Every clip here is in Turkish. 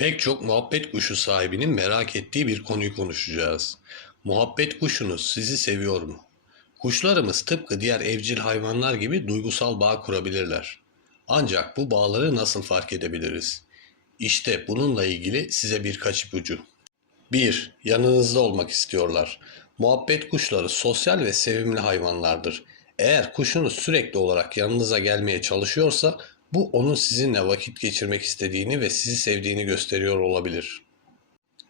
Pek çok muhabbet kuşu sahibinin merak ettiği bir konuyu konuşacağız. Muhabbet kuşunuz sizi seviyor mu? Kuşlarımız tıpkı diğer evcil hayvanlar gibi duygusal bağ kurabilirler. Ancak bu bağları nasıl fark edebiliriz? İşte bununla ilgili size birkaç ipucu. 1. Yanınızda olmak istiyorlar. Muhabbet kuşları sosyal ve sevimli hayvanlardır. Eğer kuşunuz sürekli olarak yanınıza gelmeye çalışıyorsa bu onun sizinle vakit geçirmek istediğini ve sizi sevdiğini gösteriyor olabilir.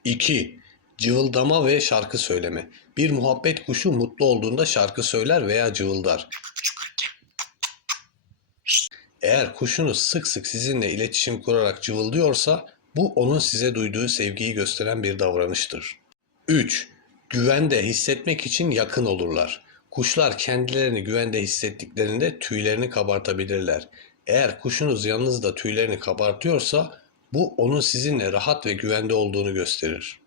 2. Cıvıldama ve şarkı söyleme. Bir muhabbet kuşu mutlu olduğunda şarkı söyler veya cıvıldar. Eğer kuşunuz sık sık sizinle iletişim kurarak cıvıldıyorsa bu onun size duyduğu sevgiyi gösteren bir davranıştır. 3. Güvende hissetmek için yakın olurlar. Kuşlar kendilerini güvende hissettiklerinde tüylerini kabartabilirler. Eğer kuşunuz yanınızda tüylerini kabartıyorsa bu onun sizinle rahat ve güvende olduğunu gösterir.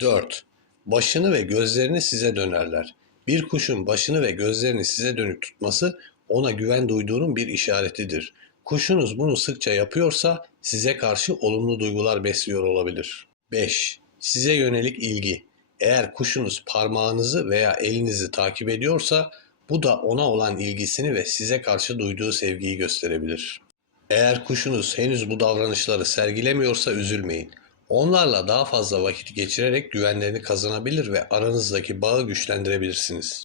4. Başını ve gözlerini size dönerler. Bir kuşun başını ve gözlerini size dönük tutması ona güven duyduğunun bir işaretidir. Kuşunuz bunu sıkça yapıyorsa size karşı olumlu duygular besliyor olabilir. 5. Size yönelik ilgi. Eğer kuşunuz parmağınızı veya elinizi takip ediyorsa bu da ona olan ilgisini ve size karşı duyduğu sevgiyi gösterebilir. Eğer kuşunuz henüz bu davranışları sergilemiyorsa üzülmeyin. Onlarla daha fazla vakit geçirerek güvenlerini kazanabilir ve aranızdaki bağı güçlendirebilirsiniz.